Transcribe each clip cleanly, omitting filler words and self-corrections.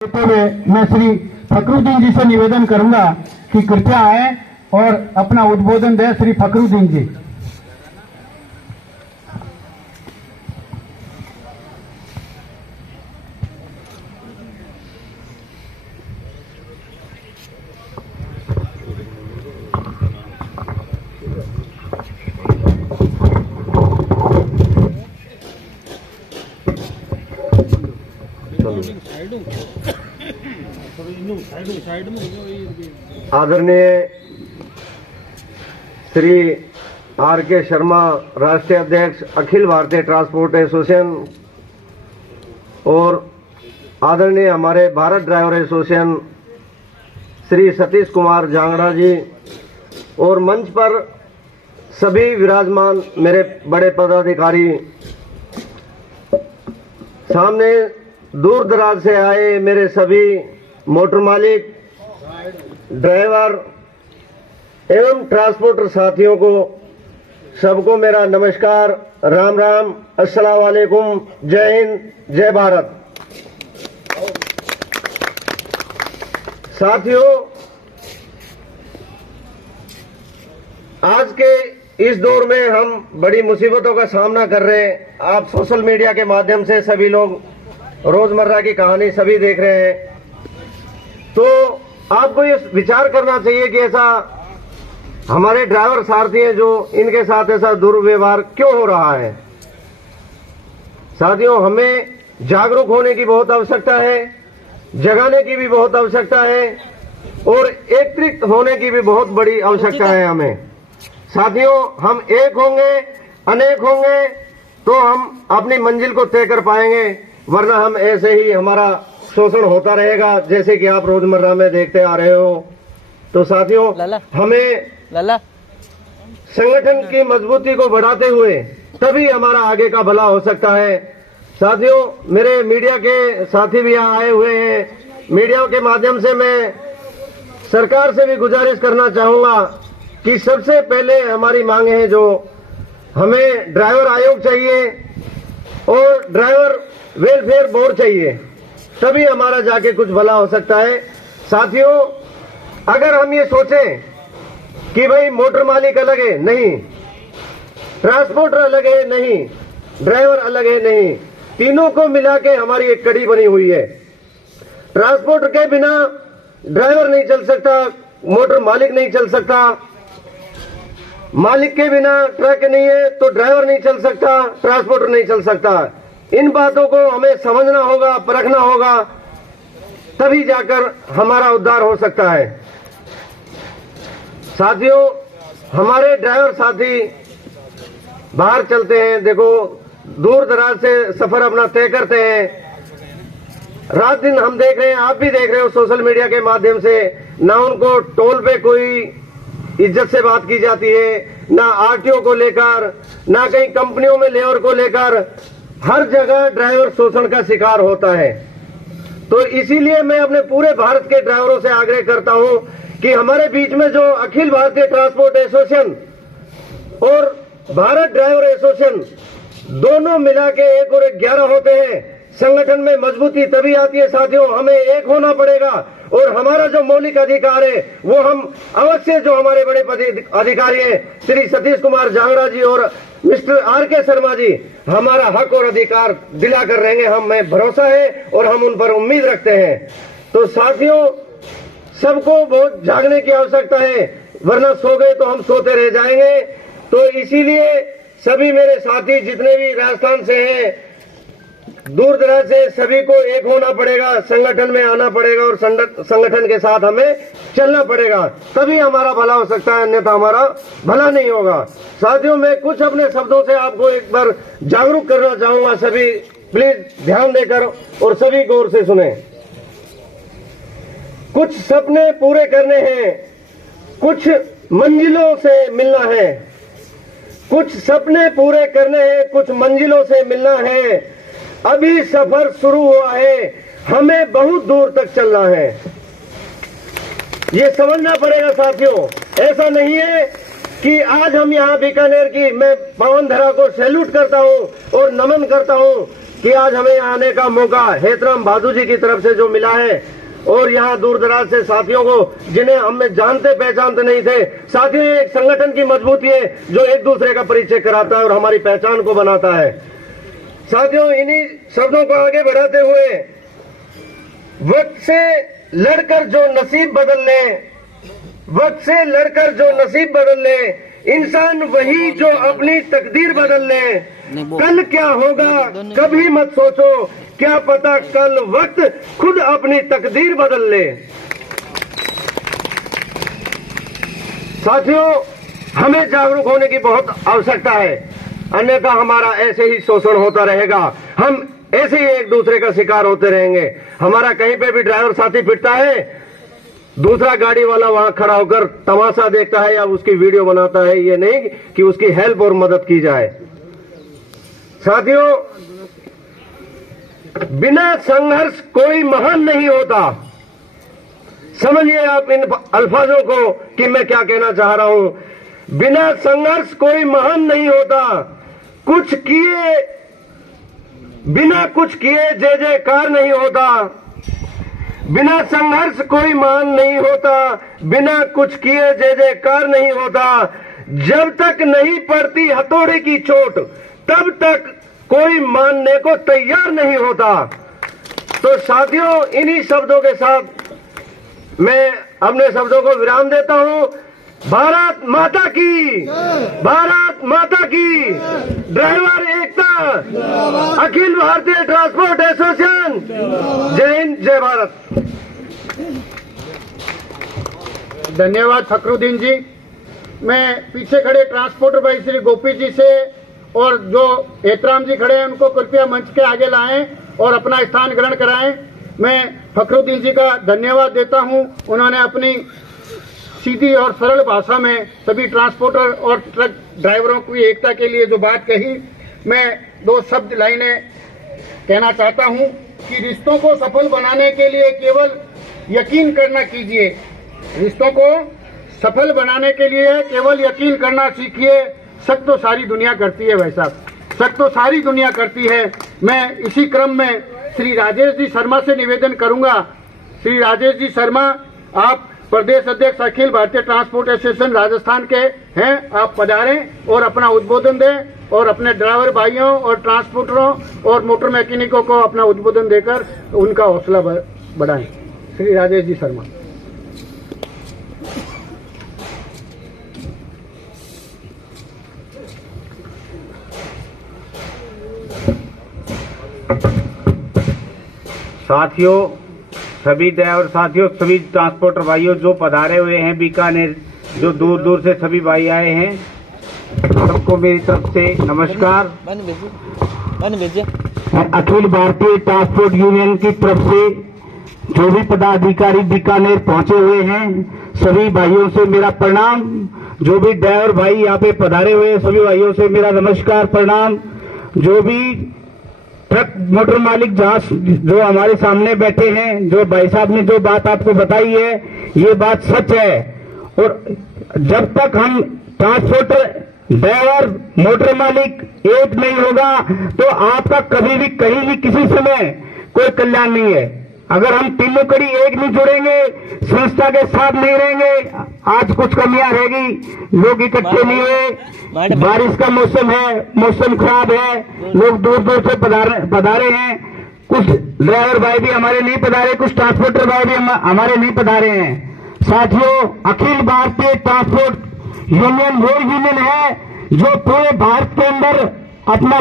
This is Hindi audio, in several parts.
मैं श्री फखरुद्दीन जी से निवेदन करूंगा कि कृपया आए और अपना उद्बोधन दें। श्री फखरुद्दीन जी। आदरणीय श्री आर के शर्मा, राष्ट्रीय अध्यक्ष अखिल भारतीय ट्रांसपोर्ट एसोसिएशन, और आदरणीय हमारे भारत ड्राइवर एसोसिएशन श्री सतीश कुमार जांगड़ा जी, और मंच पर सभी विराजमान मेरे बड़े पदाधिकारी, सामने दूर दराज से आए मेरे सभी मोटर मालिक, ड्राइवर एवं ट्रांसपोर्टर साथियों को, सबको मेरा नमस्कार, राम राम, अस्सलाम वालेकुम, जय हिंद, जय भारत। साथियों, आज के इस दौर में हम बड़ी मुसीबतों का सामना कर रहे हैं। आप सोशल मीडिया के माध्यम से सभी लोग रोजमर्रा की कहानी सभी देख रहे हैं, तो आपको ये विचार करना चाहिए कि ऐसा हमारे ड्राइवर सारथी हैं जो इनके साथ ऐसा दुर्व्यवहार क्यों हो रहा है। साथियों, हमें जागरूक होने की बहुत आवश्यकता है, जगाने की भी बहुत आवश्यकता है, और एकत्रित होने की भी बहुत बड़ी आवश्यकता है हमें। साथियों, हम एक होंगे, अनेक होंगे, तो हम अपनी मंजिल को तय कर पाएंगे, वरना हम ऐसे ही हमारा शोषण होता रहेगा, जैसे कि आप रोजमर्रा में देखते आ रहे हो। तो साथियों, हमें संगठन की मजबूती को बढ़ाते हुए तभी हमारा आगे का भला हो सकता है। साथियों, मेरे मीडिया के साथी भी यहाँ आए हुए हैं। मीडिया के माध्यम से मैं सरकार से भी गुजारिश करना चाहूंगा कि सबसे पहले हमारी मांग है, जो हमें ड्राइवर आयोग चाहिए और ड्राइवर वेलफेयर बोर्ड चाहिए, तभी हमारा जाके कुछ भला हो सकता है। साथियों, अगर हम ये सोचें कि भाई मोटर मालिक अलग है, नहीं, ट्रांसपोर्टर अलग है, नहीं, ड्राइवर अलग है, नहीं, तीनों को मिला के हमारी एक कड़ी बनी हुई है। ट्रांसपोर्टर के बिना ड्राइवर नहीं चल सकता, मोटर मालिक नहीं चल सकता, मालिक के बिना ट्रक नहीं है तो ड्राइवर नहीं चल सकता, ट्रांसपोर्टर नहीं चल सकता। इन बातों को हमें समझना होगा, परखना होगा, तभी जाकर हमारा उद्धार हो सकता है। साथियों, हमारे ड्राइवर साथी बाहर चलते हैं, देखो दूर दराज से सफर अपना तय करते हैं, रात दिन हम देख रहे हैं, आप भी देख रहे हो सोशल मीडिया के माध्यम से, ना उनको टोल पे कोई इज्जत से बात की जाती है, ना आरटीओ को लेकर, ना कहीं कंपनियों में लेबर को लेकर, हर जगह ड्राइवर शोषण का शिकार होता है। तो इसीलिए मैं अपने पूरे भारत के ड्राइवरों से आग्रह करता हूं कि हमारे बीच में जो अखिल भारतीय ट्रांसपोर्ट एसोसिएशन और भारत ड्राइवर एसोसिएशन दोनों मिला के 1 और 11 होते हैं, संगठन में मजबूती तभी आती है। साथियों, हमें एक होना पड़ेगा, और हमारा जो मौलिक अधिकार है वो हम अवश्य, जो हमारे बड़े अधिकारी हैं श्री सतीश कुमार जांगड़ा जी और मिस्टर आर के शर्मा जी, हमारा हक और अधिकार दिलाकर रहेंगे, हमें भरोसा है और हम उन पर उम्मीद रखते हैं। तो साथियों, सबको बहुत जागने की आवश्यकता है, वरना सो गए तो हम सोते रह जाएंगे। तो इसीलिए सभी मेरे साथी जितने भी राजस्थान से हैं, दूर दराज से, सभी को एक होना पड़ेगा, संगठन में आना पड़ेगा और संगठन के साथ हमें चलना पड़ेगा, तभी हमारा भला हो सकता है, अन्यथा हमारा भला नहीं होगा। साथियों, मैं कुछ अपने शब्दों से आपको एक बार जागरूक करना चाहूंगा, सभी प्लीज ध्यान देकर और सभी गौर से सुने। कुछ सपने पूरे करने हैं, कुछ मंजिलों से मिलना है, कुछ सपने पूरे करने हैं, कुछ मंजिलों से मिलना है, अभी सफर शुरू हुआ है, हमें बहुत दूर तक चलना है। ये समझना पड़ेगा साथियों। ऐसा नहीं है कि आज हम यहाँ बीकानेर की, मैं पावन धरा को सैल्यूट करता हूँ और नमन करता हूँ कि आज हमें यहाँ आने का मौका हेतराम भादू जी की तरफ से जो मिला है, और यहाँ दूर दराज से साथियों को जिन्हें हमें जानते पहचानते नहीं थे। साथियों, ये एक संगठन की मजबूती है जो एक दूसरे का परिचय कराता है और हमारी पहचान को बनाता है। साथियों, इन्हीं शब्दों को आगे बढ़ाते हुए, वक्त से लड़कर जो नसीब बदल ले, वक्त से लड़कर जो नसीब बदल ले, इंसान वही जो अपनी तकदीर बदल ले। कल क्या होगा कभी मत सोचो, क्या पता कल वक्त खुद अपनी तकदीर बदल ले। साथियों, हमें जागरूक होने की बहुत आवश्यकता है, अन्यथा हमारा ऐसे ही शोषण होता रहेगा, हम ऐसे ही एक दूसरे का शिकार होते रहेंगे। हमारा कहीं पे भी ड्राइवर साथी फिरता है, दूसरा गाड़ी वाला वहां खड़ा होकर तमाशा देखता है या उसकी वीडियो बनाता है, ये नहीं कि उसकी हेल्प और मदद की जाए। साथियों, बिना संघर्ष कोई महान नहीं होता। समझिए आप इन अल्फाजों को कि मैं क्या कहना चाह रहा हूं। बिना संघर्ष कोई महान नहीं होता, कुछ किए बिना कुछ किए जय जयकार नहीं होता। बिना संघर्ष कोई महान नहीं होता, बिना कुछ किए जय जयकार नहीं होता। जब तक नहीं पड़ती हथौड़े की चोट, तब तक कोई मानने को तैयार नहीं होता। तो साथियों, इन्हीं शब्दों के साथ मैं अपने शब्दों को विराम देता हूं। भारत माता की, भारत माता की। ड्राइवर एकता, अखिल भारतीय ट्रांसपोर्ट एसोसिएशन। जय हिंद, जय भारत। धन्यवाद फखरुद्दीन जी। मैं पीछे खड़े ट्रांसपोर्टर भाई श्री गोपी जी से और जो हेतराम जी खड़े हैं उनको कृपया मंच के आगे लाएं और अपना स्थान ग्रहण कराएं। मैं फखरुद्दीन जी का धन्यवाद देता हूं, उन्होंने अपनी सीधी और सरल भाषा में सभी ट्रांसपोर्टर और ट्रक ड्राइवरों की एकता के लिए जो बात कही, मैं दो शब्द लाइनें कहना चाहता हूं कि रिश्तों को सफल बनाने के लिए केवल यकीन करना कीजिए। रिश्तों को सफल बनाने के लिए केवल यकीन करना सीखिए। शक तो सारी दुनिया करती है भाई साहब, शक तो सारी दुनिया करती है। मैं इसी क्रम में श्री राजेश जी शर्मा से निवेदन करूंगा। श्री राजेश जी शर्मा, आप प्रदेश अध्यक्ष अखिल भारतीय ट्रांसपोर्ट एसोसिएशन राजस्थान के हैं, आप पधारें और अपना उद्बोधन दें और अपने ड्राइवर भाइयों और ट्रांसपोर्टरों और मोटर मैकेनिकों को अपना उद्बोधन देकर उनका हौसला बढ़ाएं। श्री राजेश जी शर्मा। साथियों, सभी ड्राइवर साथियों, सभी ट्रांसपोर्टर भाइयों जो पधारे हुए हैं बीकानेर, जो दूर दूर से सभी भाई आए हैं, सबको मेरी तरफ से नमस्कार। अखिल भारतीय ट्रांसपोर्ट यूनियन की तरफ से जो भी पदाधिकारी बीकानेर पहुंचे हुए हैं, सभी भाइयों से मेरा प्रणाम। जो भी ड्राइवर भाई यहाँ पे पधारे हुए हैं, सभी भाइयों से मेरा नमस्कार प्रणाम। जो भी ट्रक मोटर मालिक जहां जो हमारे सामने बैठे हैं, जो भाई साहब ने जो बात आपको बताई है, ये बात सच है। और जब तक हम ट्रांसपोर्टर ड्राइवर मोटर मालिक एक नहीं होगा तो आपका कभी भी कहीं भी किसी समय कोई कल्याण नहीं है। अगर हम तीनों कड़ी एक नहीं जुड़ेंगे, संस्था के साथ नहीं रहेंगे, आज कुछ कमियां रहेगी, लोग इकट्ठे नहीं हुए, बारिश का मौसम है, मौसम खराब है, लोग दूर दूर से पधारे हैं। कुछ ड्राइवर भाई भी हमारे नहीं पधारे, कुछ ट्रांसपोर्टर भाई भी हमारे नहीं पधारे हैं। साथियों, अखिल भारतीय ट्रांसपोर्ट यूनियन वो यूनियन है जो पूरे भारत के अंदर अपना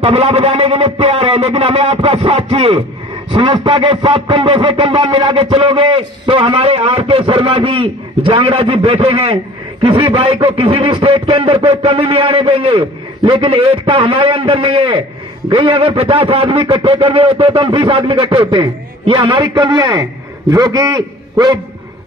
तबला बजाने के लिए तैयार है, लेकिन हमें आपका साथ चाहिए। संस्था के साथ कंधे से कंधा मिला के चलोगे तो हमारे आर.के. शर्मा जी, जांगड़ा जी बैठे हैं, किसी भाई को किसी भी स्टेट के अंदर कोई कमी नहीं आने देंगे, लेकिन एकता हमारे अंदर नहीं है। कहीं अगर 50 आदमी इकट्ठे कर रहे होते तो हम 20 आदमी इकट्ठे होते हैं। ये हमारी कमियां हैं, जो कि कोई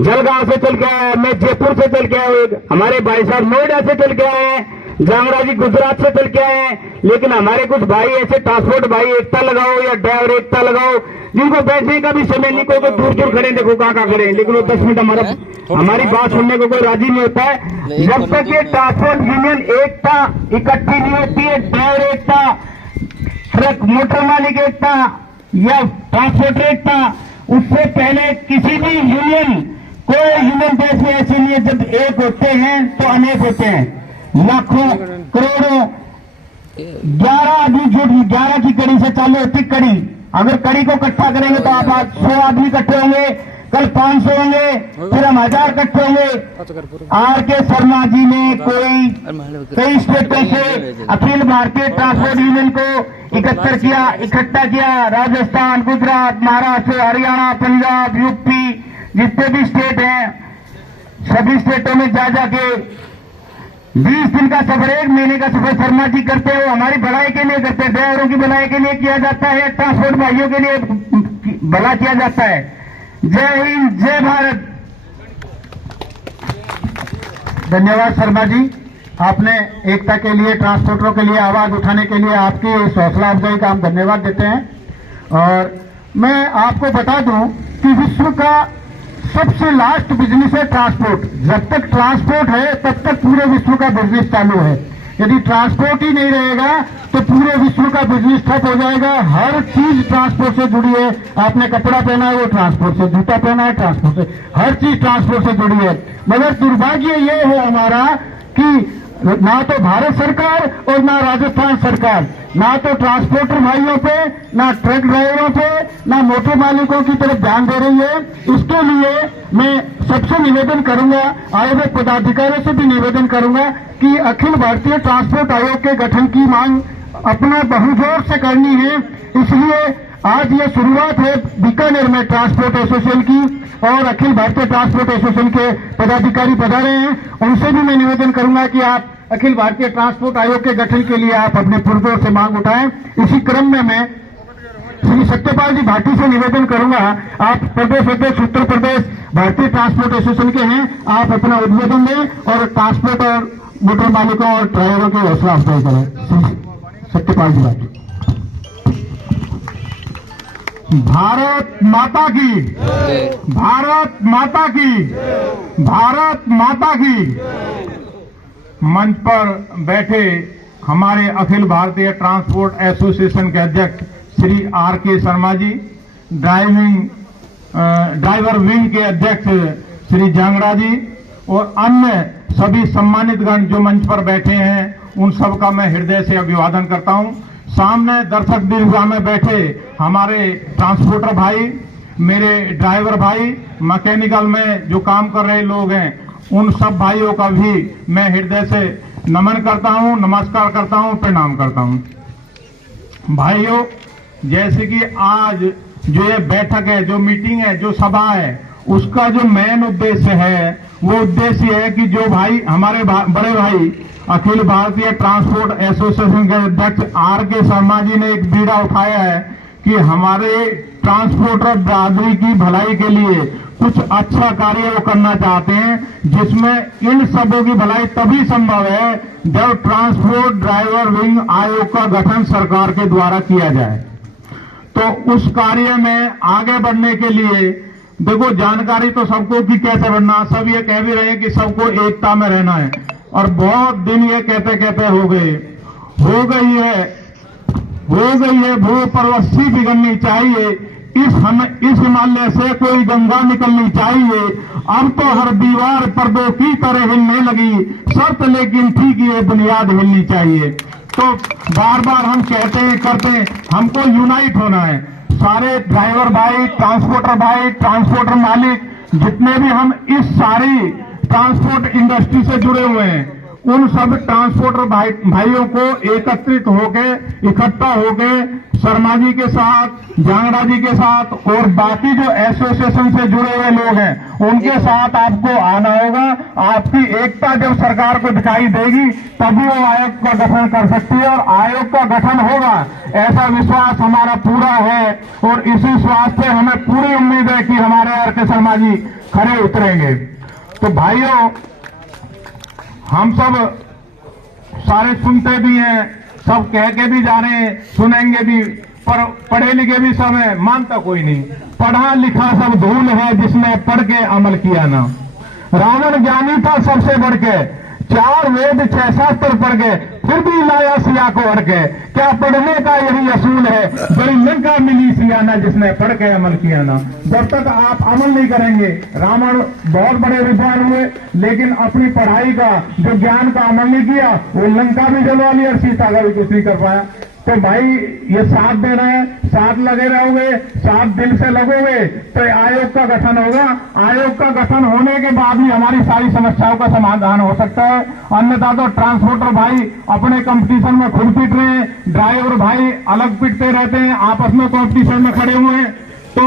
जलगांव से चल के आया है, मैं जयपुर से चल के आया, हमारे भाई साहब नोएडा से चल के आए हैं, जांगड़ा जी गुजरात से चल के आए हैं, लेकिन हमारे कुछ भाई ऐसे ट्रांसपोर्ट भाई एकता लगाओ या ड्राइवर एकता लगाओ जिनको बैठने का भी समय नहीं, कोई दूर दूर खड़े, देखो कहाँ खड़े हैं, लेकिन वो 10 मिनट हमारी बात सुनने को कोई राजी नहीं होता है। जब तक ये ट्रांसपोर्ट यूनियन एकता इकट्ठी नहीं होती है, ड्राइवर एकता ट्रक मोटर मालिक एकता या ट्रांसपोर्टर एकता, उससे पहले किसी भी यूनियन, कोई यूनियन देश में ऐसी नहीं है। जब एक होते हैं तो अनेक होते हैं, लाखों करोड़ों। 11 आदमी जुट, 11 की कड़ी से चालू होती कड़ी। अगर कड़ी को इकट्ठा करेंगे तो आप आज 100 आदमी इकट्ठे होंगे, कल 500 होंगे, फिर हम 1000 इकट्ठे होंगे। आर.के. शर्मा जी ने कई स्टेटों से अखिल भारतीय ट्रांसपोर्ट यूनियन को इकट्ठा किया। राजस्थान, गुजरात, महाराष्ट्र, हरियाणा, पंजाब, यूपी, जितने भी स्टेट हैं, सभी स्टेटों में जा जाके 20 दिन का सफर, 1 महीने का सफर शर्मा जी करते हैं। वो हमारी भलाई के लिए करते हैं, ड्राइवरों की भलाई के लिए किया जाता है, ट्रांसपोर्ट भाइयों के लिए भला किया जाता है। जय हिंद, जय भारत। धन्यवाद शर्मा जी, आपने एकता के लिए, ट्रांसपोर्टरों के लिए आवाज उठाने के लिए आपकी इस हौसला अफजाई का हम धन्यवाद देते हैं। और मैं आपको बता दूं कि विश्व का सबसे लास्ट बिजनेस है ट्रांसपोर्ट। जब तक ट्रांसपोर्ट है तब तक पूरे विश्व का बिजनेस चालू है। यदि ट्रांसपोर्ट ही नहीं रहेगा तो पूरे विश्व का बिजनेस ठप हो जाएगा। हर चीज ट्रांसपोर्ट से जुड़ी है। आपने कपड़ा पहना है वो ट्रांसपोर्ट से, जूता पहना है ट्रांसपोर्ट से, हर चीज ट्रांसपोर्ट से जुड़ी है। मगर दुर्भाग्य ये है हमारा कि ना तो भारत सरकार और ना राजस्थान सरकार, ना तो ट्रांसपोर्टर भाइयों पे, ना ट्रक ड्राइवरों पे, ना मोटर मालिकों की तरफ ध्यान दे रही है। इसके लिए मैं सबसे निवेदन करूंगा, आए हुए पदाधिकारियों से भी निवेदन करूंगा कि अखिल भारतीय ट्रांसपोर्ट आयोग के गठन की मांग अपना बहुजोर से करनी है। इसलिए आज ये शुरुआत है बीकानेर में ट्रांसपोर्ट एसोसिएशन की, और अखिल भारतीय ट्रांसपोर्ट एसोसिएशन के पदाधिकारी पधारे हैं। उनसे भी मैं निवेदन करूंगा कि आप अखिल भारतीय ट्रांसपोर्ट आयोग के गठन के लिए आप अपने पुरजोर से मांग उठाएं। इसी क्रम में मैं श्री सत्यपाल जी भाटी से निवेदन करूंगा, आप प्रदेश अध्यक्ष उत्तर प्रदेश भारतीय ट्रांसपोर्ट एसोसिएशन के हैं, आप अपना उद्बोधन दें और ट्रांसपोर्ट और मोटर मालिकों और ड्राइवरों की हौसला अफजाई करें। सत्यपाल जी भाटी। भारत माता की, भारत माता की, भारत माता की। मंच पर बैठे हमारे अखिल भारतीय ट्रांसपोर्ट एसोसिएशन के अध्यक्ष श्री R.के. शर्मा जी, ड्राइवर विंग के अध्यक्ष श्री जांगड़ा जी और अन्य सभी सम्मानित गण जो मंच पर बैठे हैं, उन सब का मैं हृदय से अभिवादन करता हूं। सामने दर्शक दीर्घा में बैठे हमारे ट्रांसपोर्टर भाई, मेरे ड्राइवर भाई, मैकेनिकल में जो काम कर रहे लोग हैं, उन सब भाइयों का भी मैं हृदय से नमन करता हूं, नमस्कार करता हूं, प्रणाम करता हूं। भाइयों, जैसे कि आज जो ये बैठक है, जो मीटिंग है, जो सभा है, उसका जो मेन उद्देश्य है वो उद्देश्य है कि जो भाई हमारे बड़े भाई अखिल भारतीय ट्रांसपोर्ट एसोसिएशन के अध्यक्ष R.के. शर्मा जी ने एक बीड़ा उठाया है कि हमारे ट्रांसपोर्टर बरादरी की भलाई के लिए कुछ अच्छा कार्य वो करना चाहते हैं, जिसमें इन सबों की भलाई तभी संभव है जब ट्रांसपोर्ट ड्राइवर विंग आयोग का गठन सरकार के द्वारा किया जाए। तो उस कार्य में आगे बढ़ने के लिए देखो, जानकारी तो सबको कि कैसे बढ़ना, सब ये कह भी रहे हैं कि सबको एकता में रहना है, और बहुत दिन ये कहते कहते हो गई है भू पर्वती बिगड़नी चाहिए, इस हिमालय से कोई गंगा निकलनी चाहिए। अब तो हर दीवार पर्दों की तरह हिलने लगी, शर्त लेकिन ठीक ये बुनियाद हिलनी चाहिए। तो बार बार हम कहते हैं, करते हैं, हमको यूनाइट होना है। सारे ड्राइवर भाई, ट्रांसपोर्टर भाई, ट्रांसपोर्टर मालिक, जितने भी हम इस सारी ट्रांसपोर्ट इंडस्ट्री से जुड़े हुए हैं, उन सब ट्रांसपोर्टर भाइयों को एकत्रित होके, इकट्ठा होके शर्मा जी के साथ, जांगड़ा जी के साथ और बाकी जो एसोसिएशन से जुड़े हुए लोग हैं, उनके साथ आपको आना होगा। आपकी एकता जब सरकार को दिखाई देगी तभी वो आयोग का गठन कर सकती है, और आयोग का गठन होगा ऐसा विश्वास हमारा पूरा है। और इसी विश्वास से हमें पूरी उम्मीद है कि हमारे R.के. शर्मा जी खरे उतरेंगे। तो भाइयों, हम सब सारे सुनते भी हैं, सब कह के भी जा रहे हैं, सुनेंगे भी, पर पढ़े लिखे भी सब है, मानता कोई नहीं। पढ़ा लिखा सब धूल है, जिसने पढ़ के अमल किया ना। रावण ज्ञानी था सबसे बढ़ के, 4 वेद 6 शास्त्र पढ़ के, फिर भी लाया सिया को हड़ के। क्या पढ़ने का यही असूल है, बड़ी लंका मिली सियाना जिसने पढ़ के अमल किया ना। जब तक आप अमल नहीं करेंगे, रावण बहुत बड़े विद्वान हुए लेकिन अपनी पढ़ाई का जो ज्ञान का अमल नहीं किया, वो लंका भी जलवा ली और सीता का भी कुछ नहीं कर पाया। तो भाई ये साथ दे रहे हैं, साथ लगे रहोगे, साथ दिल से लगोगे तो आयोग का गठन होगा। आयोग का गठन होने के बाद ही हमारी सारी समस्याओं का समाधान हो सकता है। अन्यथा तो ट्रांसपोर्टर भाई अपने कंपटीशन में खुद पिट रहे हैं, ड्राइवर भाई अलग पिटते रहते हैं, आपस में कंपटीशन में खड़े हुए हैं। तो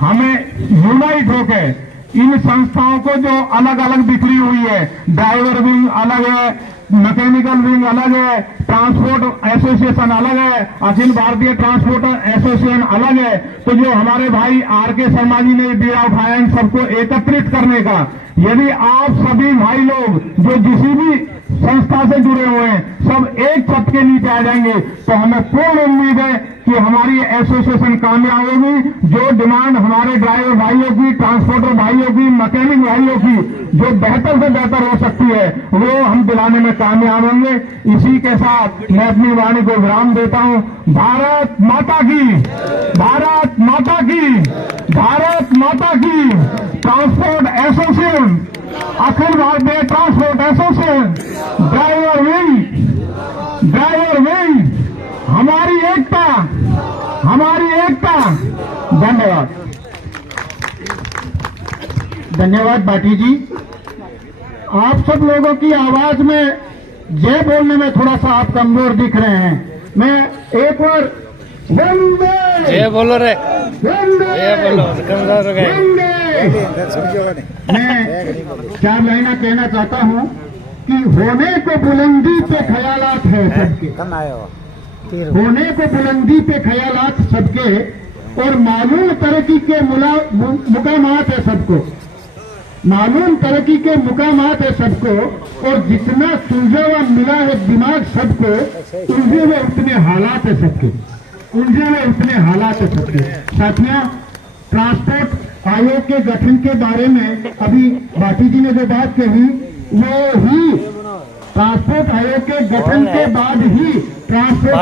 हमें यूनाइट होकर इन संस्थाओं को जो अलग अलग बिखरी हुई है, ड्राइवर विंग अलग है, मैकेनिकल विंग अलग है, ट्रांसपोर्ट एसोसिएशन अलग है, अखिल भारतीय ट्रांसपोर्टर एसोसिएशन अलग है, तो जो हमारे भाई आर.के. शर्मा जी ने दिया उठाया इन सबको एकत्रित करने का। यदि आप सभी भाई लोग जो जिसी भी संस्था से जुड़े हुए हैं सब एक छत के नीचे आ जाएंगे तो हमें पूर्ण उम्मीद है कि हमारी एसोसिएशन कामयाब होगी। जो डिमांड हमारे ड्राइवर भाइयों की, ट्रांसपोर्टर भाइयों की, मैकेनिक भाइयों की जो बेहतर से बेहतर हो सकती है वो हम दिलाने में कामयाब होंगे। इसी के साथ मैं अपनी वाणी को विराम देता हूं। भारत माता की, भारत माता की, भारत माता की। Transport association, Akhil Bharatiya transport association, driver wing, हमारी एकता, हमारी एकता। धन्यवाद, धन्यवाद बाटी जी। आप सब लोगों की आवाज में जय बोलने में थोड़ा सा आप कमजोर दिख रहे हैं। मैं एक बार वंदे, जय बोलो रे, वंदे, जय बोलो, कमजोर हो गए। वंदे। मैं 4 लाइना कहना चाहता हूँ कि होने को बुलंदी पे ख्यालात है सबके, होने को बुलंदी पे ख्यालात सबके, और मालूम तरक्की के मुकामात है सबको, मालूम तरक्की के मुकामात है सबको, और जितना सुलझा हुआ मिला है दिमाग सबको, उलझे हुए उतने हालात है सबके, उलझे हुए उतने हालात है सबके। साथियों, ट्रांसपोर्ट आयोग के गठन के बारे में अभी बाटी जी ने जो बात कही वो ही ट्रांसपोर्ट आयोग के गठन के बाद ही ट्रांसपोर्ट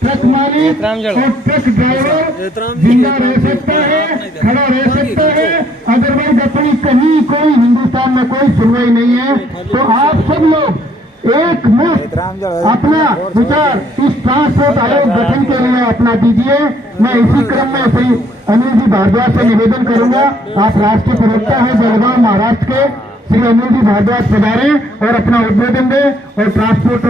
ट्रक मालिक और ट्रक ड्राइवर जिंदा रह सकता है, खड़ा रह सकता है। अदरवाइज अपनी कहीं कोई हिंदुस्तान में कोई सुनवाई नहीं है। तो आप सब लोग एक मुश्त अपना विचार इस ट्रांसपोर्ट आयोग गठन के लिए अपना दीजिए। मैं इसी क्रम में श्री अनिल जी भारद्वाज से निवेदन करूंगा, आप राष्ट्रीय प्रवक्ता है जलगांव महाराष्ट्र के, श्री अनिल जी भारद्वाज पधारें और अपना उद्बोधन दें और ट्रांसपोर्ट